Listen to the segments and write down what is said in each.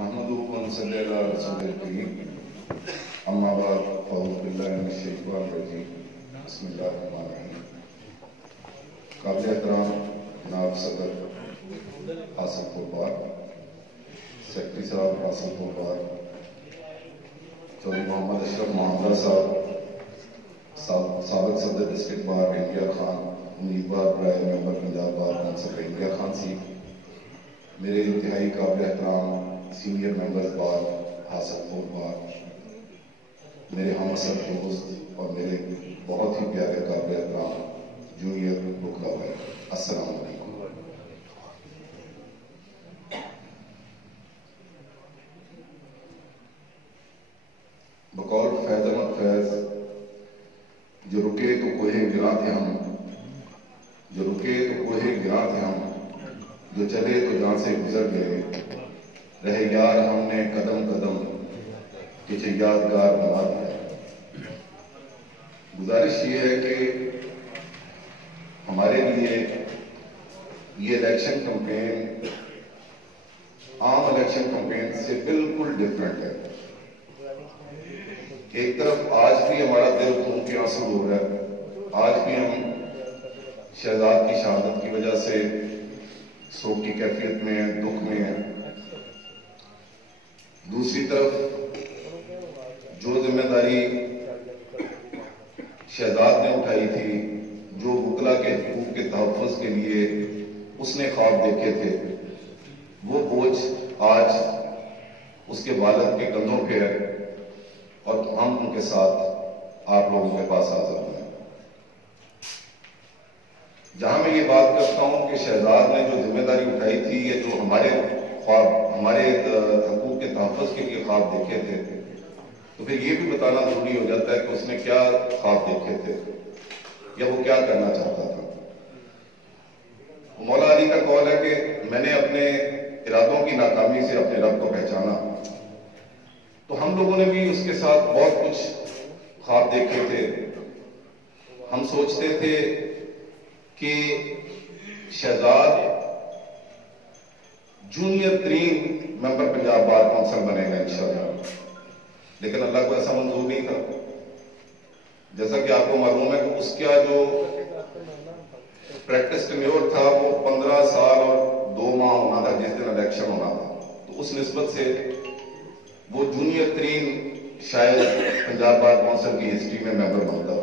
نحمده ونصلي على رسوله الكريم اما بعد فاعوذ بالله من الشیطان الرجیم بسم اللہ الرحمن الرحیم. قابل احترام جناب صدر حاصل پور بار، سیکرٹری صاحب حاصل پور بار، چودھری محمد اشرف معاملہ صاحب، سابق صدر ڈسٹرکٹ بار انڈیا خان، امیدوار برائے member Punjab bar council India خان سی، میرے انتہائی قابل احترام سینئر ممبرز بار حاصل پور بار، میرے ہم اصل دوست اور میرے بہت ہی پیارے قابل احترام جونیئر بکلا بھائی، السلام علیکم. بقول فیض احمد فیض، جو رکے تو کوہ گراں تھے ہم، جو رکے تو کوہ گراں تھے ہم، جو چلے تو جہاں سے گزر گئے، رہے یار ہم نے قدم قدم کچھ یادگار بنا دیا. گزارش یہ ہے کہ ہمارے لیے یہ الیکشن کمپین عام الیکشن کمپین سے بالکل ڈیفرنٹ ہے. ایک طرف آج بھی ہمارا دل خون کے آنسو ہو رہا ہے، آج بھی ہم شہزاد کی شہادت کی وجہ سے سوگ کی کیفیت میں ہیں، دکھ میں ہیں. دوسری طرف جو ذمہ داری شہزاد نے اٹھائی تھی، جو وکلا کے حقوق کے تحفظ کے لیے اس نے خواب دیکھے تھے، وہ بوجھ آج اس کے والد کے کندھوں پہ ہے اور ہم ان کے ساتھ آپ لوگوں کے پاس حاضر ہوئے ہیں. جہاں میں یہ بات کرتا ہوں کہ شہزاد نے جو ذمہ داری اٹھائی تھی، یہ جو ہمارے خواب، ہمارے حقوق کے تحفظ کے لیے خواب دیکھے تھے، تو پھر یہ بھی بتانا ضروری ہو جاتا ہے کہ اس نے کیا خواب دیکھے تھے یا وہ کیا کرنا چاہتا تھا. مولا علی کا قول ہے کہ میں نے اپنے ارادوں کی ناکامی سے اپنے رب کو پہچانا. تو ہم لوگوں نے بھی اس کے ساتھ بہت کچھ خواب دیکھے تھے. ہم سوچتے تھے کہ شہزاد جونیئر ترین ممبر پنجاب بار کونسل بنے گا انشاءاللہ، لیکن اللہ کو ایسا منظور نہیں تھا. جیسا کہ آپ کو معلوم ہے کہ اس کا جو پریکٹس ٹینیور تھا وہ 15 سال اور 2 ماہ ہونا تھا جس دن الیکشن ہونا تھا. تو اس نسبت سے وہ جونیئر ترین شاید پنجاب بار کونسل کی ہسٹری میں ممبر بنتا.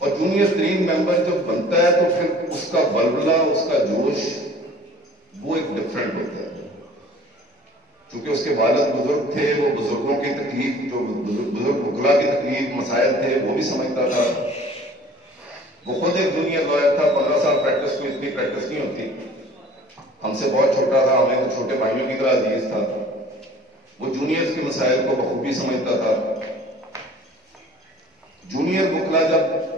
اور جونیئر ترین ممبر جب بنتا ہے تو پھر اس کا بلبلہ، اس کا جوش وہ ایک ڈفرینٹ ہوتا ہے. چونکہ اس کے والد بزرگ تھے، وہ بزرگوں کی تکلیف، جو بزرگ وکلا کی تکلیف مسائل تھے وہ بھی سمجھتا تھا. وہ خود ایک جونیئر لائر تھا، 15 سال پریکٹس کو اتنی پریکٹس نہیں ہوتی. ہم سے بہت چھوٹا تھا، ہمیں تو چھوٹے بھائیوں کی طرح عزیز تھا. وہ جونیئرز کے مسائل کو بخوبی سمجھتا تھا. جونیئر وکلا جب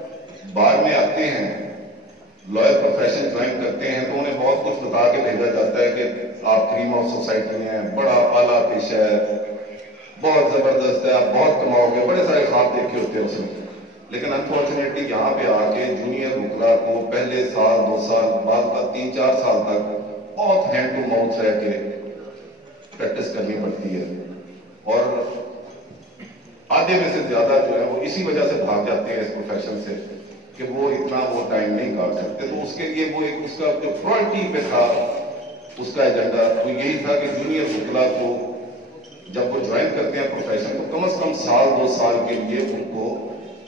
بار میں آتے ہیں، لائر پروفیشن جوائن کرتے ہیں، تو انہیں بہت کچھ بتا کے بھیجا جاتا ہے کہ آپ کریم آف سوسائٹی ہیں، بڑا اعلیٰ پیشہ ہے، بہت زبردست ہے، آپ بہت کماؤ گے، بڑے سارے خواب دیکھے ہوتے ہیں اس نے. لیکن انفارچونیٹلی یہاں پہ آ کے جونیئر وکلا کو پہلے سال 2 سال بعد 3-4 سال تک بہت ہینڈ ٹو ماؤتھ رہ کے پریکٹس کرنی پڑتی ہے. اور آدھے میں سے زیادہ جو ہے وہ اسی وجہ سے بھاگ جاتے ہیں اس پروفیشن سے کہ وہ اتنا وہ ٹائم نہیں کاٹ سکتے. تو اس کے لیے وہ ایک اس کا جو پرائرٹی پہ تھا، اس کا ایجنڈا وہ یہی تھا کہ جونیئر وکلا کو جب وہ جوائن کرتے ہیں پروفیشن تو کم از کم 1-2 سال کے لیے ان کو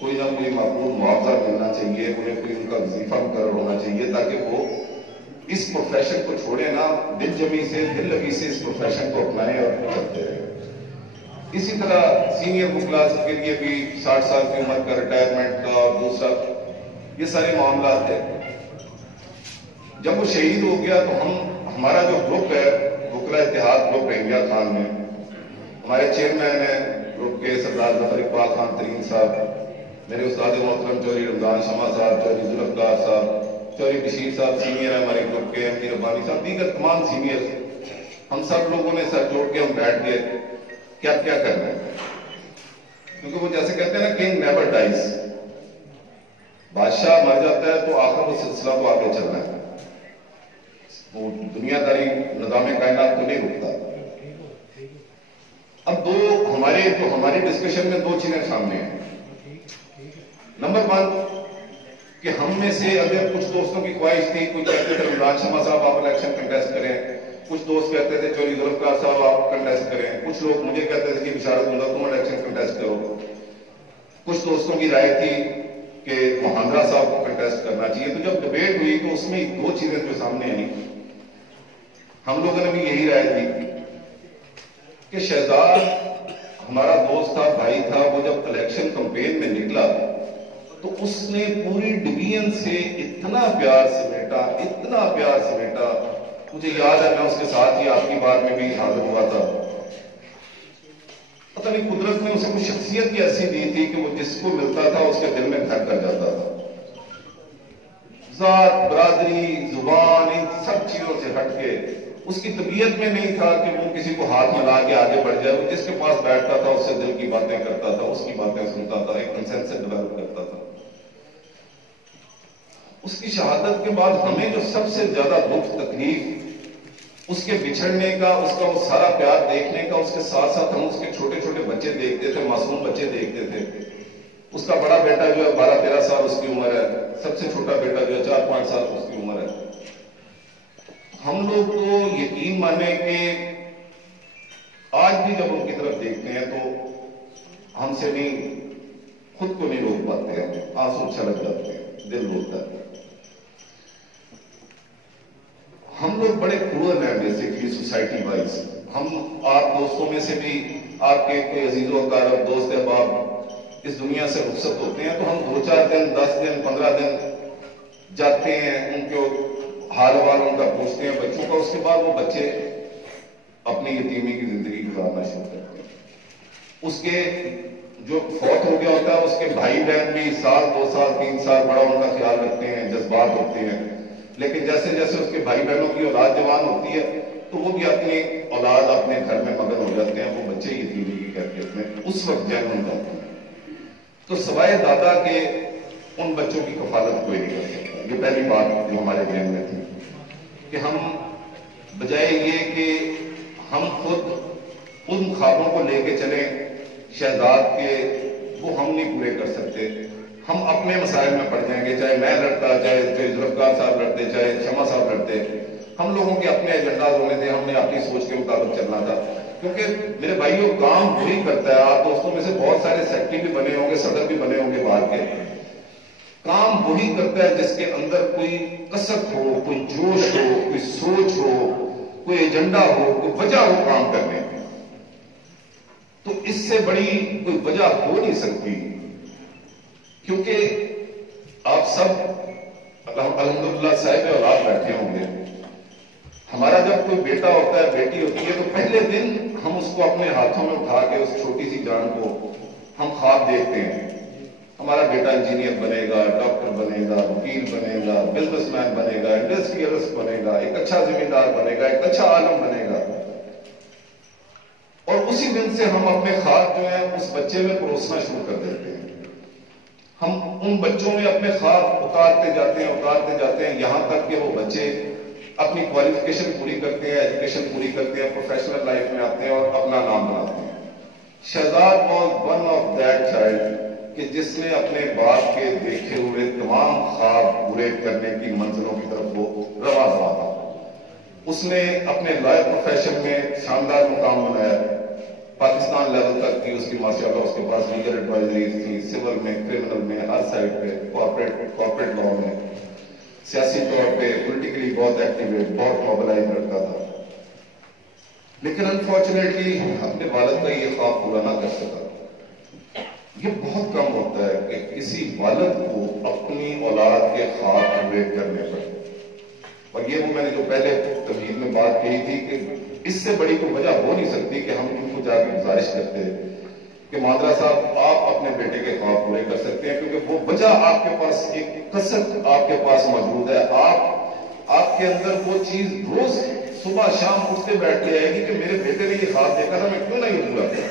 کوئی نہ کوئی معقول معاوضہ ملنا چاہیے، انہیں کوئی ان کا وظیفہ مقرر ہونا چاہیے تاکہ وہ اس پروفیشن کو چھوڑے نہ، دل جمی سے، دل لگی سے اس پروفیشن کو اپنائیں اور چلتے رہیں. اسی طرح سینئر وکلاس کے لیے بھی 60 سال کی عمر کا ریٹائرمنٹ کا اور دوسرا یہ سارے معاملات ہیں. جب وہ شہید ہو گیا تو ہمارا جو گروپ ہے وکلا اتحاد گروپ انڈیا خان میں، ہمارے چیئرمین ہیں گروپ کے سردار ظفر اقبال خان ترین صاحب، میرے استاد محترم چودھری رمضان شمع صاحب، چودھری ذوالفقار صاحب، چودھری بشیر صاحب سینئر ہیں ہمارے گروپ کے، امیر ربانی صاحب، دیگر تمام سینئر، ہم سب لوگوں نے سر جوڑ کے ہم بیٹھ گئے کیا کرنا ہے. کیونکہ وہ جیسے کہتے ہیں نا کنگ نیور ڈائز، بادشاہ مر جاتا ہے تو آخر وہ سلسلہ تو آگے چلنا ہے. वो दुनियादारी निज़ाम कायनात को नहीं रुकता। अब हमारी डिस्कशन में दो चीजें सामने हैं। नंबर वन कि हम में से अगर कुछ दोस्तों की ख्वाहिश थी, कुछ कहते थे इमरान शर्मा साहब आप इलेक्शन कंटेस्ट करें, कुछ दोस्त कहते थे चौधरी जुल्फकार साहब आप कंटेस्ट करें, कुछ लोग मुझे कहते थे कि बिशारतुल्लाह तुम इलेक्शन कंटेस्ट करो, कुछ दोस्तों की राय थी कि महांद्रा साहब को कंटेस्ट करना चाहिए। तो जब डिबेट हुई तो उसमें दो चीजें जो सामने आई, हम लोगों ने भी यही राय दी कि शहजाद हमारा दोस्त था, भाई था, वो जब इलेक्शन कैंपेन में निकला तो उसने पूरी डिवीजन से इतना प्यार समेटा, इतना प्यार समेटा। मुझे याद है मैं उसके साथ ही आपकी बार में भी हाजिर हुआ था। पता नहीं कुदरत ने उसे कुछ शख्सियत की ऐसी दी थी कि वो जिसको मिलता था उसके दिल में घर कर जाता था। जात, बरादरी, जुबान, इन सब चीजों से हटके उसकी तबीयत में नहीं था कि वो किसी को हाथ मिला के आगे बढ़ जाए। वो जिसके पास बैठता था उससे दिल की बातें करता था, उसकी बातें सुनता था, एक कंसेंसस डेवलप करता था। उसकी शहादत के बाद हमें जो सबसे ज्यादा दुख, तकलीफ उसके बिछड़ने का, उसका वो सारा प्यार देखने का, उसके साथ साथ हम उसके छोटे छोटे बच्चे देखते थे, मासूम बच्चे देखते थे। उसका बड़ा बेटा जो है 12-13 साल उसकी उम्र है, सबसे छोटा बेटा जो है 4-5 साल उसकी उम्र है। हम लोग तो यकीन माने कि आज भी जब उनकी तरफ देखते हैं तो हमसे नहीं, खुद को नहीं रोक पाते हैं, आंसू छलक जाते हैं, दिल रोता है। हम लोग बड़े क्रूअल हैं बेसिकली सोसाइटी वाइज। हम आप दोस्तों में से भी आपके कोई अजीजों का दोस्त है, आप इस दुनिया से रुखसत होते हैं तो हम 2-4 दिन, 10 दिन, 15 दिन जाते हैं, उनको हाल वाल उनका पूछते हैं बच्चों का। उसके बाद वो बच्चे अपनी यतीमी की जिंदगी गुजारना शुरू करते हैं। उसके जो फौत हो गया होता है उसके भाई बहन भी 1 साल, 2 साल, 3 साल बड़ा उनका ख्याल रखते हैं, जज्बात होते हैं। लेकिन जैसे जैसे उसके भाई बहनों की औलाद जवान होती है तो वो भी अपनी औलाद अपने घर में मगन हो जाते हैं, वो बच्चे यतीमी की कैफियत में उस वक्त जन्म जाते हैं। तो सवाए दादा के उन बच्चों की कफालत कोई नहीं कर सकता। ये पहली बात जो हमारे जहन में थी कि हम बजाय ये कि हम खुद उन ख्वाबों को लेके चलें शहजाद के, वो हम नहीं पूरे कर सकते। हम अपने मसाइल में पड़ जाएंगे, चाहे मैं लड़ता, चाहे जुल्फकार साहब लड़ते, चाहे शमा साहब लड़ते। हम लोगों के अपने एजेंडा होने थे, हमने अपनी सोच के मुताबिक चलना था। क्योंकि मेरे भाइयों काम वही करता है, आप दोस्तों में से बहुत सारे सेक्रेटरी भी बने होंगे, सदर भी बने होंगे बाहर के, काम वही करता है जिसके अंदर कोई कसक हो, कोई जोश हो, कोई सोच हो, कोई एजेंडा हो, कोई वजह हो काम करने की। तो इससे बड़ी कोई वजह हो नहीं सकती। क्योंकि आप सब अल्हम्दुलिल्लाह साहिब औलाद बैठे होंगे। हमारा जब कोई बेटा होता है, बेटी होती है, तो पहले दिन हम उसको अपने हाथों में उठा के उस छोटी सी जान को हम ख्वाब देखते हैं, हमारा बेटा इंजीनियर बनेगा, डॉक्टर बनेगा, वकील बनेगा, बिजनेसमैन बनेगा, इंडस्ट्रियलिस्ट बनेगा, एक अच्छा जमींदार बनेगा, एक अच्छा आलम बनेगा। और उसी दिन से हम अपने ख्वाब जो है उस बच्चे में परोसना शुरू कर देते हैं। हम उन बच्चों में अपने ख्वाब उतारते जाते हैं यहां तक कि वो बच्चे अपनी क्वालिफिकेशन पूरी करते हैं, एजुकेशन पूरी करते हैं, प्रोफेशनल लाइफ में आते हैं और अपना नाम बनाते हैं। Shahzad was one of that child कि जिसने अपने बाप के देखे हुए तमाम ख्वाब पूरे करने की मंजिलों की तरफ वो रवा था। उसने अपने लॉयर प्रोफेशन में शानदार मुकाम बनाया, पाकिस्तान लेवल तक की उसकी माशाअल्लाह उसके पास लीगल एडवाइजरी थी, सिविल में, क्रिमिनल में, हर साइड पे, कॉर्पोरेट लॉ में, सियासी तौर पे पॉलिटिकली बहुत एक्टिवेट, बहुत मोबिलाइज लड़का था। लेकिन अनफॉर्चुनेटली अपने वालिद का ये ख्वाब पूरा ना कर सका। ये बहुत कम होता है कि किसी वालिद को अपनी औलाद के ख्वाब पूरे करने पड़े। और ये वो मैंने जो पहले तमहीद में बात कही थी कि इससे बड़ी कोई वजह हो नहीं सकती कि हम उनको जाकर गुजारिश करते कि मादरा साहब आप अपने बेटे के ख्वाब पूरे कर सकते हैं, क्योंकि वो वजह आपके पास, एक कसक आपके पास मौजूद है। आपके अंदर वो चीज रोज सुबह शाम उठते बैठते आएगी कि मेरे बेटे ने ये ख्वाब देखा था, मैं क्यों नहीं पूरा करा।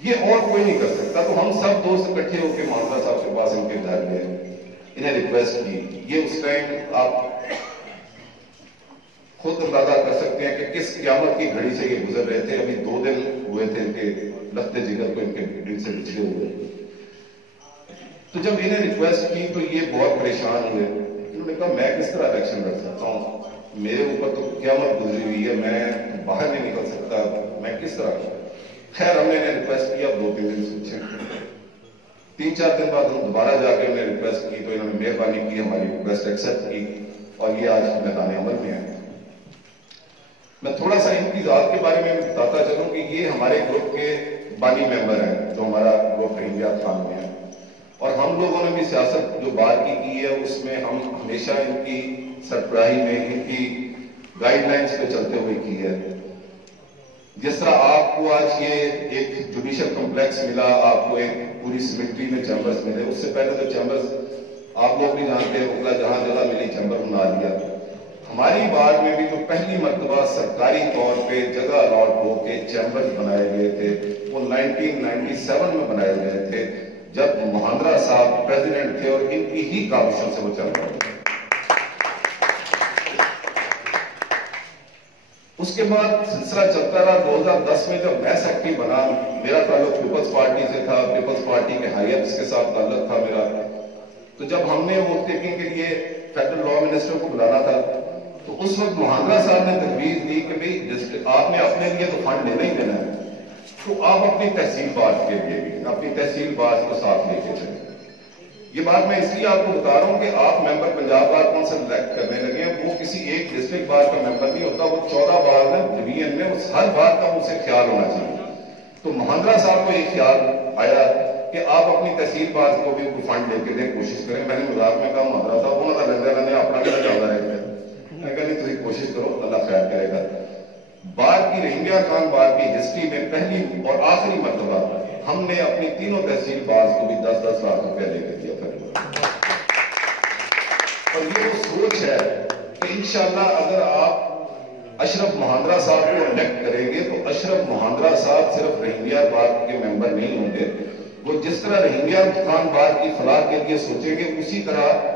ये और कोई नहीं कर सकता। तो हम सब दोस्त इकट्ठे होकर मादरा साहब के पास इनके घर गए, इन्हें रिक्वेस्ट की। ये उस टाइम आप खुद अंदाजा कर सकते हैं कि किस क़यामत की घड़ी से ये गुजर रहे थे। अभी 2 दिन हुए थे इनके लफ्ते जिगर को इनके दिल से बिछड़े हुए। तो जब इन्हें रिक्वेस्ट की तो ये बहुत परेशान हुए। इन्होंने कहा मैं किस तरह इलेक्शन लड़ सकता हूँ, मेरे ऊपर तो क़यामत गुजरी हुई है, मैं बाहर नहीं निकल सकता, मैं किस तरह। खैर हमने इन्हें रिक्वेस्ट किया, 2-3 दिन सोचे। 3-4 दिन बाद हम दोबारा जाकर उन्हें रिक्वेस्ट की तो इन्होंने मेहरबानी की, हमारी रिक्वेस्ट एक्सेप्ट की और ये आज मैदान अमल में है। मैं थोड़ा सा इनकी जात के बारे में बताता चलूं कि ये हमारे ग्रुप के बानी मेंबर हैं, जो हमारा ग्रुप इंडिया खान में है। और हम लोगों ने भी सियासत जो बात की है उसमें हम हमेशा इनकी सरबराही में इनकी गाइडलाइंस पे चलते हुए की है। जिस तरह आपको आज ये एक जुडिशियल कॉम्प्लेक्स मिला, आपको एक पूरी सिमेट्री में चैम्बर्स मिले, उससे पहले तो चैम्बर्स आप लोग भी जानते हैं उगला जहां जगह मिली चैम्बर बना लिया। हमारी वार्ड में भी जो पहली मर्तबा सरकारी तौर पे जगह अलॉट होके चैम्बर्स बनाए गए थे वो 1997 में बनाए गए थे, जब मोहंद्रा साहब प्रेसिडेंट थे और इनकी ही काविशों से वो चल रहे थे। उसके बाद सिलसिला चलता रहा। 2010 में जब मैं सेक्रेटरी बना, मेरा ताल्लुक पीपल्स पार्टी से था, पीपल्स पार्टी के हाईएप्स के साथ ताल्लुक था मेरा। तो जब हमने वोट टेकिंग के लिए फेडरल लॉ मिनिस्टर को बुलाना था तो उस वक्त मोहंद्रा साहब ने तजवीज दी कि भाई आपने अपने लिए तो फंड लेना ही देना है, तो आप अपनी तहसील बार के लिए भी अपनी तहसील बार को साथ लेके चले। ये बात मैं इसलिए आपको बता रहा हूं कि आप member Punjab bar council elect करने लगे हैं, वो किसी एक डिस्ट्रिक्ट बार का मेंबर नहीं होता, वो 14 बार में डिवीजन में उस हर बार का उसे ख्याल होना चाहिए। तो मोहंद्रा साहब को एक ख्याल आया कि आप अपनी तहसील बार को भी फंड लेके दें, कोशिश करें। मैंने मजाक में कहा मोहंद्रा साहब उन्होंने लंगर ने अपना भी ज्यादा रहेगा, मैं कहती तुम कोशिश करो, अल्लाह खैर करेगा। बार की रहीमिया खान बार की हिस्ट्री में पहली और आखिरी मर्तबा हमने अपनी तीनों तहसील बार को भी 10-10 लाख रुपया लेकर दिया था। और ये वो सोच है कि इंशाल्लाह अगर आप अशरफ मोहंद्रा साहब को इलेक्ट करेंगे तो अशरफ मोहंद्रा साहब सिर्फ रहीमिया बार के मेंबर नहीं होंगे, वो जिस तरह रहीमिया खान बार की फलाह के लिए सोचेंगे उसी तरह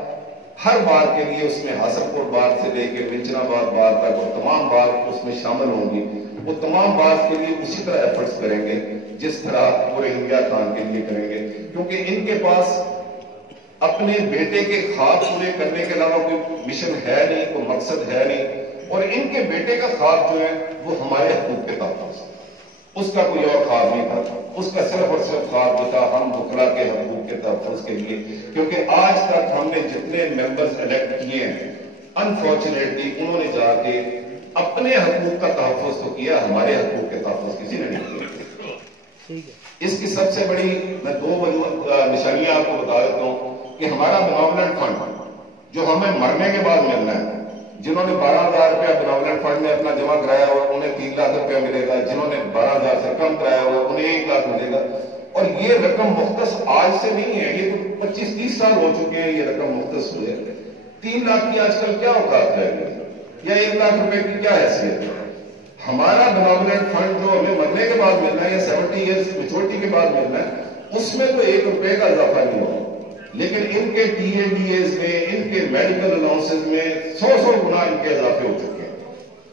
हर बार के लिए उसमें हासनपुर बार से लेकर मिंचनाबाद बार तक और तमाम बार उसमें शामिल होंगी। वो तमाम बार के लिए उसी तरह एफर्ट्स करेंगे जिस तरह वो रहीमिया खान के लिए करेंगे, क्योंकि इनके पास अपने बेटे के ख्वाब पूरे करने के अलावा कोई मिशन है नहीं, कोई मकसद है नहीं। और इनके बेटे का ख्वाब जो है वो हमारे हकूक के तहफ़्फ़ुज़, उसका कोई और ख्वाब नहीं था, उसका सिर्फ और सिर्फ ख्वाब जो था हम बुकला के हकूक के तहफ़्फ़ुज़ के लिए। क्योंकि आज तक हमने जितने मेंबर्स इलेक्ट किए हैं अनफॉर्चुनेटली उन्होंने जाके अपने हकूक का तहफ़्फ़ुज़ तो किया, हमारे हकूक के तहफ़्फ़ुज़ किसी ने नहीं किया। इसकी सबसे बड़ी मैं 2 निशानियां आपको बता देता हूं कि हमारा बेनोवलेंट फंड जो हमें मरने के बाद मिलना है, जिन्होंने 12,000 रुपया बेनोवलेंट फंड में अपना जमा कराया हुआ उन्हें 3 लाख रुपया मिलेगा, जिन्होंने 12,000 से कम कराया हुआ उन्हें 1 लाख मिलेगा। और ये रकम मुख्तस आज से नहीं है, ये तो 25-30 साल हो चुके हैं ये रकम मुख्तस हुए। 3 लाख की आजकल क्या औकात है या 1 लाख रुपए की क्या हैसियत है? हमारा बेनोवलेंट फंड जो हमें मरने के बाद मिलना है या 70 ईयर्स मैच्योरिटी के बाद मिलना है, उसमें तो 1 रुपए का इजाफा नहीं होगा, लेकिन इनके TADAs में, इनके मेडिकल अलाउंसेस में 100 गुना इनके इजाफे हो चुके हैं।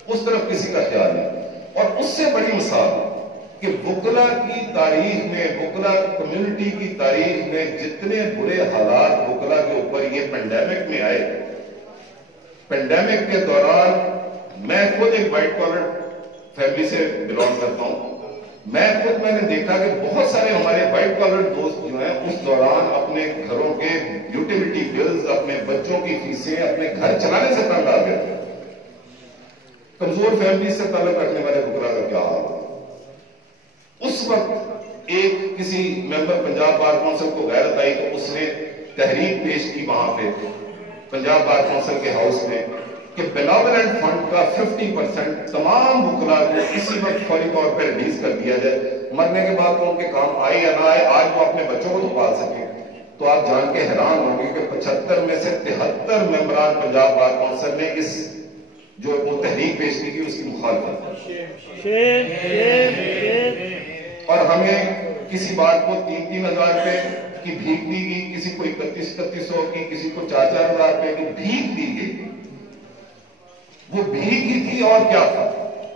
उस तरफ किसी का ख्याल नहीं। और उससे बड़ी मिसाल कि बुकला की तारीख में, बुकला कम्युनिटी की तारीख में जितने बुरे हालात बुकला के ऊपर ये पेंडेमिक में आए, पेंडेमिक के दौरान मैं खुद एक व्हाइट कॉलर फैमिली से बिलोंग करता हूं, मैंने देखा कि बहुत सारे हमारे व्हाइट कॉलर दोस्त जो हैं उस दौरान अपने घरों के यूटिलिटी बिल्स, अपने बच्चों की फीसें, अपने घर चलाने से तंग आ गए थे। कमजोर फैमिली से ताल्लुक रखने वाले बुकला का क्या हाल है? उस वक्त एक किसी मेंबर पंजाब बार काउंसिल को गैरत आई तो उसने तहरीक पेश की वहां पे पंजाब बार काउंसिल के हाउस में कि बेनोवलेंट फंड का 50% तमाम बुकला को इसी वक्त फौरी तौर पर रिलीज कर दिया जाए। मरने के बाद तो उनके काम आए या ना आए, आज वो अपने बच्चों को तो पाल सके। तो आप जान के हैरान होंगे कि 75 में से 73 मेंबरान पंजाब बार काउंसिल ने इस जो वो तहरीक पेश की थी उसकी मुखालफत। और हमें किसी बात को 3-3 हजार रुपए की भीख दी गई, किसी को 31-3100 की, किसी को 4-4 हजार रुपए की भीख दी गई। وہ بھیگ ہی تھی اور کیا تھا.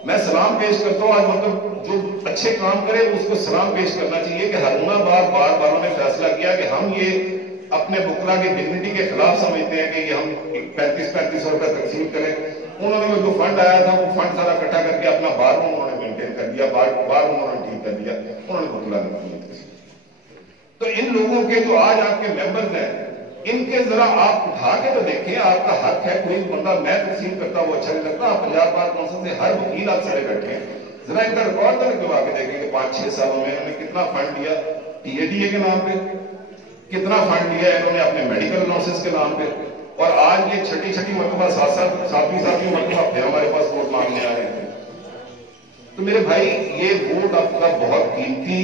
میں سلام پیش کرتا ہوں. آج مطلب جو اچھے کام کرے اس کو سلام پیش کرنا چاہیے کہ ہرون آباد بار باروں نے فیصلہ کیا کہ ہم یہ اپنے بکرا کی ڈگنیٹی کے خلاف سمجھتے ہیں کہ یہ ہم 3500 روپے تقسیم کریں. انہوں نے جو فنڈ آیا تھا وہ فنڈ سارا اکٹھا کر کے اپنا بار انہوں نے مینٹین کر دیا, بار انہوں نے ٹھیک کر دیا, انہوں نے بکرا نہیں. تو ان لوگوں کے جو آج آپ کے ممبرز ہیں ان کے ذرا آپ اٹھا کے تو دیکھیں. آپ کا حق ہے, کوئی بندہ میں تقسیم کرتا وہ اچھا نہیں لگتا. آپ پنجاب بار کونسل سے ہر وکیل آپ سارے بیٹھے ہیں, ذرا ان کا ریکارڈ کروا کے دیکھیں کہ 5-6 سالوں میں انہوں نے کتنا فنڈ دیا ٹی اے ڈی اے کے نام پہ, کتنا فنڈ دیا انہوں نے اپنے میڈیکل لاسز کے نام پہ, اور آج یہ چھٹی مرتبہ 7ویں مرتبہ پھر ہمارے پاس ووٹ مانگنے آ رہے ہیں. تو میرے بھائی یہ ووٹ آپ کا بہت قیمتی,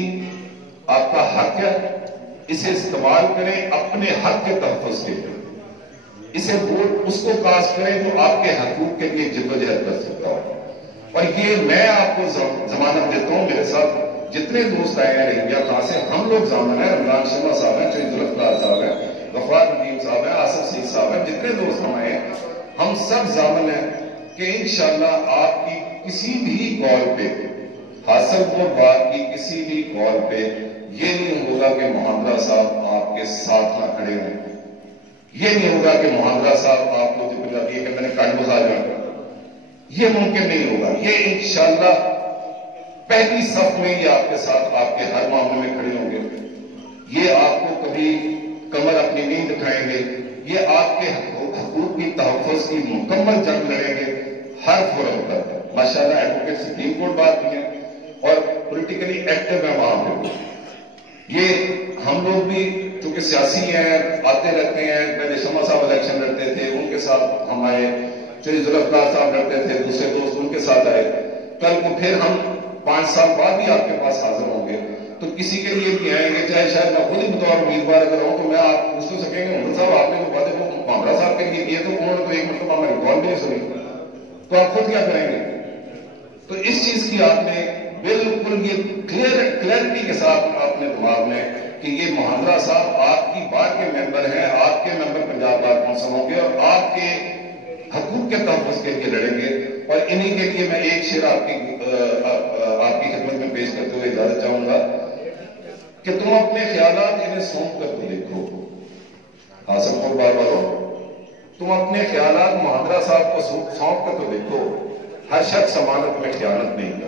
آپ کا حق ہے, اسے استعمال کریں اپنے حق کے تحفظ کے لیے. اسے ووٹ اس کو کاسٹ کریں جو آپ کے حقوق کے لیے جدوجہد کر سکتا ہو. اور یہ میں آپ کو ضمانت دیتا ہوں, میرے ساتھ جتنے دوست آئے ہیں رحیمیہ خان سے, ہم لوگ ضامن ہیں, رمضان شرما صاحب ہیں, شہید ذوالفقار صاحب ہیں, غفار ندیم صاحب ہیں, آصف سیخ صاحب ہیں, جتنے دوست ہم آئے ہیں ہم سب ضامن ہیں کہ انشاءاللہ آپ کی کسی بھی کال پہ, حاصل کو بات کی کسی بھی کال پہ یہ نہیں ہوگا کہ مہندرا صاحب آپ کے ساتھ نہ کھڑے ہوں. یہ نہیں ہوگا کہ مہندرا صاحب آپ کو کہ میں نے کانڈ بخار جانا, یہ ممکن نہیں ہوگا. یہ انشاءاللہ پہلی صف میں یہ آپ کے ساتھ آپ کے ہر معاملے میں کھڑے ہوں گے. یہ آپ کو کبھی کمر اپنی نہیں دکھائیں گے. یہ آپ کے حقوق کی تحفظ کی مکمل جنگ لڑیں گے ہر فورم پر. ماشاءاللہ ایڈوکیٹ سپریم کورٹ بات کی ہے اور پولیٹیکلی ایکٹیو ہے وہاں پہ. یہ ہم لوگ بھی چونکہ سیاسی ہیں, آتے رہتے ہیں. پہلے شمع صاحب الیکشن لڑتے تھے, ان کے ساتھ ہم آئے. شہید ذوالفقار صاحب لڑتے تھے, دوسرے دوست ان کے ساتھ آئے. کل کو پھر ہم 5 سال بعد بھی آپ کے پاس حاضر ہوں گے. تو کسی کے لیے بھی آئیں گے, چاہے شاید میں خود ہی بطور امیدوار اگر ہوں تو میں آپ پوچھ تو سکیں گے محمد صاحب آپ نے جو وعدے کو مہندرا صاحب کے لیے کیے تو انہوں نے تو ایک مرتبہ ہماری کال بھی نہیں سنی, تو آپ خود کیا کریں گے؟ تو اس چیز کی آپ نے بالکل یہ کلیئرٹی کے ساتھ اپنے دماغ میں کہ یہ مہندرا صاحب آپ کی بار کے ممبر ہیں, آپ کے ممبر پنجاب بار کونسل ہوں گے اور آپ کے حقوق کے تحفظ کے لیے لڑیں گے. اور انہی کے لیے میں ایک شعر آپ کی خدمت میں پیش کرتے ہوئے اجازت چاہوں گا کہ تم اپنے خیالات انہیں سونپ کر تو دیکھو. حاصل کو بار باروں, تم اپنے خیالات مہندرا صاحب کو سونپ کر تو دیکھو. ہر شخص امانت میں خیانت نہیں کرتا.